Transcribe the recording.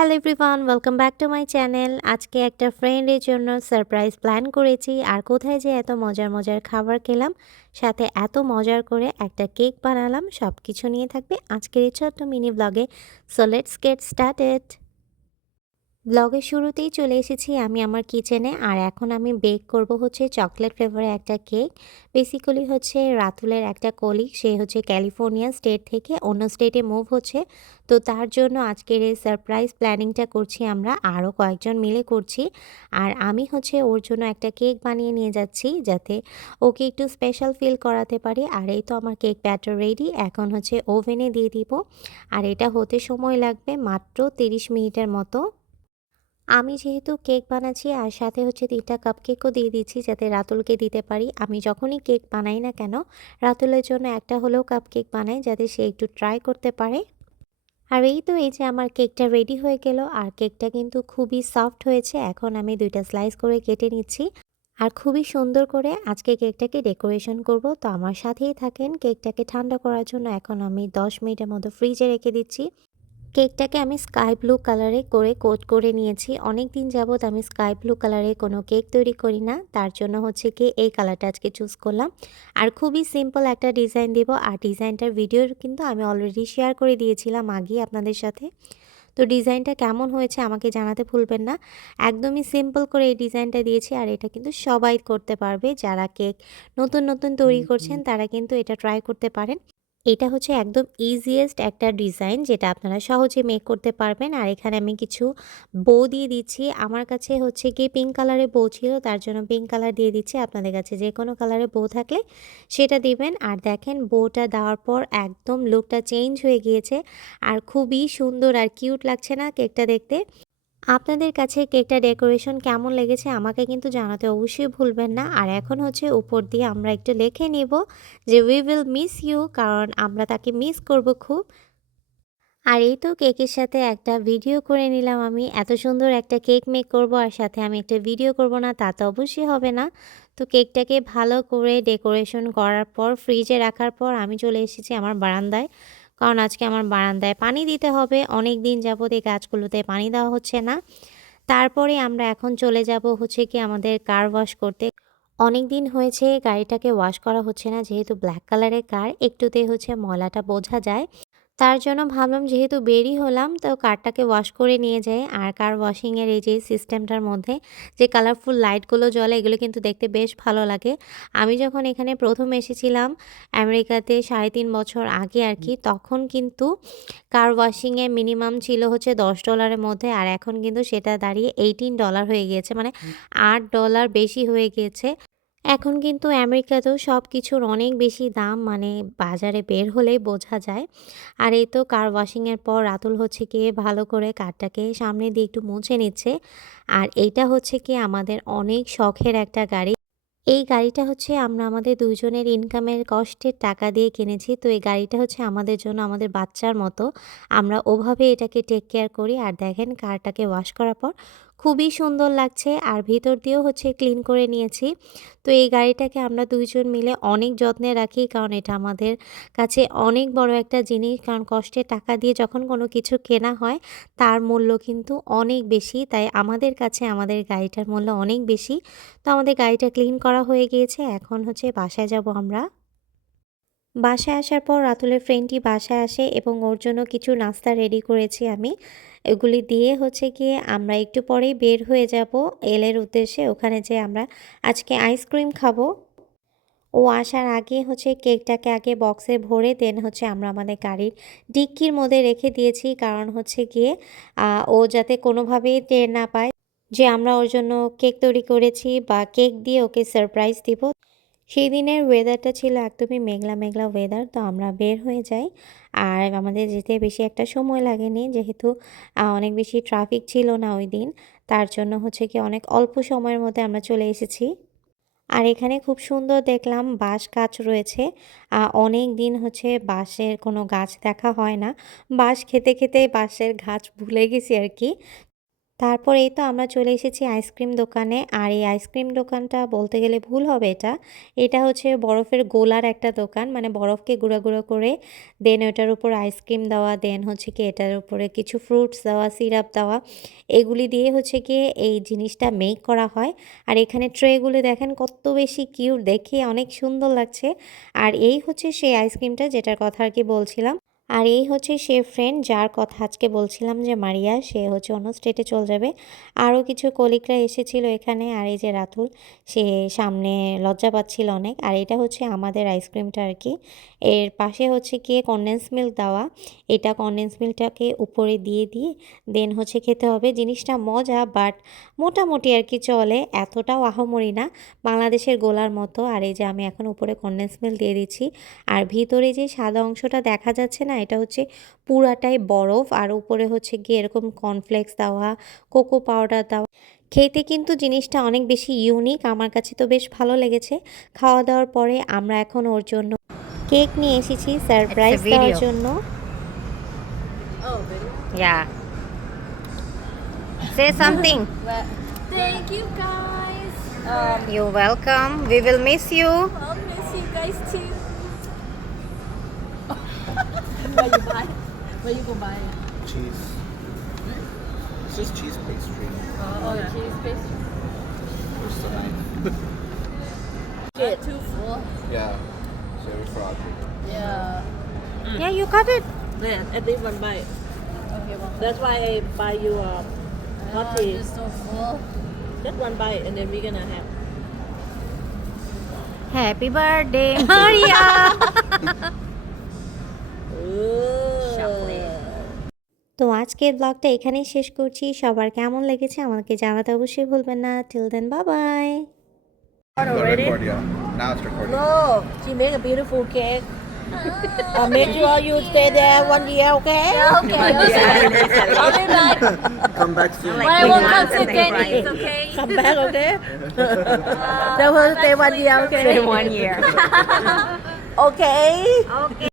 Hello everyone welcome back to my channel আজকে একটা ফ্রেন্ডের জন্য সারপ্রাইজ প্ল্যান করেছি। আর কোথায় যে এত মজার মজার খাবার খেলাম, সাথে এত মজার করে একটা কেক বানালাম সব কিছু নিয়ে থাকবে আজকের এই ছোট্ট মিনি ব্লগে সো লেটস গেট স্টার্টেড ব্লগের শুরুতেই চলে এসেছি আমি আমার কিচেনে, আর এখন আমি বেক করব হচ্ছে চকলেট ফ্লেভারের একটা কেক বেসিক্যালি হচ্ছে রাতুলের একটা কলিগ সে হচ্ছে ক্যালিফোর্নিয়া স্টেট থেকে অন্য স্টেটে মুভ হচ্ছে। তো তার জন্য আজকের এই সারপ্রাইজ প্ল্যানিংটা করছি আমরা আরও কয়েকজন মিলে করছি। আর আমি হচ্ছে ওর জন্য একটা কেক বানিয়ে নিয়ে যাচ্ছি, যাতে ওকে একটু স্পেশাল ফিল করাতে পারি। আর এই তো আমার কেক ব্যাটার রেডি এখন হচ্ছে ওভেনে দিয়ে দিব। আর এটা হতে সময় লাগবে মাত্র তিরিশ মিনিটের মতো। আমি যেহেতু কেক বানাচ্ছি আর সাথে হচ্ছে তিনটা কাপ কেকও দিয়ে দিচ্ছি যাতে রাতুলকে দিতে পারি, আমি যখনই কেক বানাই না কেন, রাতুলের জন্য একটা হলেও কাপ কেক বানাই যাতে সে একটু ট্রাই করতে পারে। আর এই তো, এই যে আমার কেকটা রেডি হয়ে গেল, আর কেকটা কিন্তু খুবই সফট হয়েছে, এখন আমি দুইটা স্লাইস করে কেটে নিচ্ছি। আর খুবই সুন্দর করে আজকে কেকটাকে ডেকোরেশন করব, তো আমার সাথেই থাকেন, কেকটাকে ঠান্ডা করার জন্য এখন আমি দশ মিনিটের মতো ফ্রিজে রেখে দিচ্ছি। কেকটাকে আমি স্কাই ব্লু কালারে করে কোট করে নিয়েছি। অনেক দিন যাবৎ আমি স্কাই ব্লু কালারে কোনো কেক তৈরি করি না। তার জন্য হচ্ছে কি এই কালারটা আজকে চুজ করলাম। আর খুবই সিম্পল একটা ডিজাইন দিব। আর ডিজাইনটার ভিডিও কিন্তু আমি অলরেডি শেয়ার করে দিয়েছিলাম আগেই আপনাদের সাথে। তো ডিজাইনটা কেমন হয়েছে আমাকে জানাতে ভুলবেন না। একদমই সিম্পল করে এই ডিজাইনটা দিয়েছি। আর এটা কিন্তু সবাই করতে পারবে। যারা কেক নতুন নতুন তৈরি করছেন তারা কিন্তু এটা ট্রাই করতে পারেন। এটা হচ্ছে একদম ইজিয়েস্ট একটা ডিজাইন যেটা আপনারা সহজে মেক করতে পারবেন। আর এখানে আমি কিছু বো দিয়ে দিচ্ছি। আমার কাছে হচ্ছে কি পিঙ্ক কালারের বো ছিল, তার জন্য পিঙ্ক কালার দিয়ে দিচ্ছি। আপনাদের কাছে যে কোনো কালারের বো থাকলে সেটা দিবেন। আর দেখেন বোটা দেওয়ার পর একদম লুকটা চেঞ্জ হয়ে গিয়েছে। আর খুবই সুন্দর আর কিউট লাগছে না কেকটা দেখতে? আপনাদের কাছে কেকটা ডেকোরেশন কেমন লেগেছে আমাকে কিন্তু জানাতে অবশ্যই ভুলবেন না। আর এখন হচ্ছে উপর দিয়ে আমরা একটু লিখে নিব যে উই উইল মিস ইউ কারণ আমরা তাকে মিস করব খুব। আর এই তো কেকের সাথে একটা ভিডিও করে নিলাম আমি। এত সুন্দর একটা কেক মেক করব আর সাথে আমি একটা ভিডিও করব না, তা তো অবশ্যই হবে না। তো কেকটাকে ভালো করে ডেকোরেশন করার পর ফ্রিজে রাখার পর আমি চলে এসেছি আমার বারান্দায়। কারণ আজকে আমার বারান্দায় পানি দিতে হবে। অনেক দিন যাবত এই গাছগুলোতে পানি দেওয়া হচ্ছে না। তারপরে আমরা এখন চলে যাব হচ্ছে কি আমাদের কার ওয়াশ করতে। অনেক দিন হয়েছে গাড়িটাকে ওয়াশ করা হচ্ছে না, যেহেতু ব্ল্যাক কালারের কার, একটুতে হচ্ছে ময়লাটা বোঝা যায়। তার জন্য ভাবলাম যেহেতু বেরি হলাম, তো কারটাকে ওয়াশ করে নিয়ে যাই। আর কার ওয়াশিংয়ের এই যে সিস্টেমটার মধ্যে যে কালারফুল লাইটগুলো জ্বলে, এগুলো কিন্তু দেখতে বেশ ভালো লাগে। আমি যখন এখানে প্রথম এসেছিলাম আমেরিকাতে সাড়ে তিন বছর আগে আর কি, তখন কিন্তু কার ওয়াশিংয়ে মিনিমাম ছিল হচ্ছে দশ ডলারের মধ্যে, আর এখন কিন্তু সেটা দাঁড়িয়ে এইটিন ডলার হয়ে গিয়েছে মানে আট ডলার বেশি হয়ে গিয়েছে। এখন কিন্তু আমেরিকাতেও সব কিছুর অনেক বেশি দাম মানে বাজারে বের হলেই বোঝা যায়। আর এই তো কার ওয়াশিংয়ের পর রাতুল হচ্ছে গিয়ে ভালো করে কারটাকে সামনে দিয়ে একটু মুছে নিচ্ছে। আর এইটা হচ্ছে কি আমাদের অনেক শখের একটা গাড়ি। এই গাড়িটা হচ্ছে আমরা আমাদের দুজনের ইনকামের কষ্টের টাকা দিয়ে কিনেছি। তো এই গাড়িটা হচ্ছে আমাদের জন্য আমাদের বাচ্চার মতো। আমরা ওভাবে এটাকে টেক কেয়ার করি। আর দেখেন কারটাকে ওয়াশ করার পর খুবই সুন্দর লাগছে আর ভিতর দিয়েও হচ্ছে ক্লিন করে নিয়েছি। তো এই গাড়িটাকে আমরা দুইজন মিলে অনেক যত্নে রাখি, কারণ এটা আমাদের কাছে অনেক বড় একটা জিনিস, কারণ কষ্টের টাকা দিয়ে যখন কোনো কিছু কেনা হয়, তার মূল্য কিন্তু অনেক বেশি। তাই আমাদের কাছে আমাদের গাড়িটার মূল্য অনেক বেশি। তো আমাদের গাড়িটা ক্লিন করা হয়ে গিয়েছে, এখন হচ্ছে বাসায় যাব আমরা। বাসায় আসার পর রাতুলের ফ্রেন্ডটি বাসায় আসে এবং ওর জন্য কিছু নাস্তা রেডি করেছি আমি। এগুলি দিয়ে হচ্ছে গিয়ে আমরা একটু পরেই বের হয়ে যাব এলের উদ্দেশ্যে, ওখানে যে আমরা আজকে আইসক্রিম খাব। ও আসার আগে হচ্ছে কেকটাকে আগে বক্সে ভরে দেন হচ্ছে আমরা আমাদের গাড়ির ডিক্কির মধ্যে রেখে দিয়েছি, কারণ হচ্ছে গিয়ে ও যাতে কোনোভাবেই টের না পায় যে আমরা ওর জন্য কেক তৈরি করেছি বা কেক দিয়ে ওকে সারপ্রাইজ দিব। সেই দিনের ওয়েদারটা ছিল একদমই মেঘলা মেঘলা ওয়েদার তো আমরা বের হয়ে যাই। আর আমাদের যেতে বেশি একটা সময় লাগেনি, যেহেতু অনেক বেশি ট্রাফিক ছিল না ওই দিন। তার জন্য হচ্ছে কি অনেক অল্প সময়ের মধ্যে আমরা চলে এসেছি। আর এখানে খুব সুন্দর দেখলাম বাঁশ গাছ রয়েছে। অনেক দিন হচ্ছে বাঁশের কোনো গাছ দেখা হয় না। বাঁশ খেতে খেতে বাঁশের গাছ ভুলে গেছি আর কি। তারপর তো আমরা চলে এসেছি আইসক্রিম দোকানে। আর এই আইসক্রিম দোকানটা বলতে গেলে ভুল হবে এটা। এটা হচ্ছে বরফের গোলার একটা দোকান মানে বরফকে গুঁড়ো গুঁড়ো করে দেন ওটার উপর আইসক্রিম দেওয়া, দেন হচ্ছে কি এটার উপরে কিছু ফ্রুটস দেওয়া, সিরাপ দেওয়া। এগুলি দিয়ে হচ্ছে গিয়ে এই জিনিসটা মেক করা হয়। আর এখানে ট্রেগুলো দেখেন কত বেশি কিউট, দেখে অনেক সুন্দর লাগছে। আর এই হচ্ছে সেই আইসক্রিমটা যেটার কথা আর কি বলছিলাম। আর এই হচ্ছে সে ফ্রেন্ড যার কথা আজকে বলছিলাম যে মারিয়া, সে হচ্ছে অন্য স্টেটে চলে যাবে। আরও কিছু কলিকরা এসেছিল এখানে, আর এই যে রাতুল, সে সামনে লজ্জা পাচ্ছিল অনেক। আর এটা হচ্ছে আমাদের আইসক্রিমটা আর কি। এর পাশে হচ্ছে গিয়ে কন্ডেন্স মিল্ক দেওয়া। এটা কন্ডেন্স মিল্কটাকে উপরে দিয়ে দিয়ে দেন হচ্ছে খেতে হবে। জিনিসটা মজা বাট মোটামুটি আর কি চলে। এতটাও আহমরি না। বাংলাদেশের গোলার মতো। আর এই যে আমি এখন উপরে কন্ডেন্স মিল্ক দিয়ে দিচ্ছি। আর ভিতরে যে সাদা অংশটা দেখা যাচ্ছে না এটা হচ্ছে পুরাটাই বরফ আর উপরে হচ্ছে গিয়ে এরকম কর্নফ্লেক্স দেওয়া কোকো পাউডার দেওয়া খেতে কিন্তু জিনিসটা অনেক বেশি ইউনিক আমার কাছে তো বেশ ভালো লেগেছে খাওয়া দাওয়ার পরে আমরা এখন ওর জন্য কেক নিয়ে এসেছি সারপ্রাইজ দেওয়ার জন্য really? Yeah. Say something. Thank you guys. Um, You're welcome. We will miss you. I'll miss you guys too. Where you buy? Where you go buy? cheese. It's just cheese pastry. Oh, cheese pastry. It's so nice. Get too full. Yeah. Very froggy. Yeah. Yeah, you got it. Yeah, at least one bite. Okay, well, That's why I buy you a hot I'm tea. just so full. Just one bite, and then we're gonna have. Happy birthday, Maria. তো আজকের ব্লগটা এখানেই শেষ করছি সবার কেমন লেগেছে আমাকে জানাতে অবশ্যই ভুলবেন না till then it's recording. No, she make a beautiful cake. uh, make sure you stay there one year, okay? Yeah, Okay, okay. I'll be back. Come back soon. But I won't come to Denny's, okay? Come back, okay? Tell her stay one year, okay? Stay one year. Okay. Okay.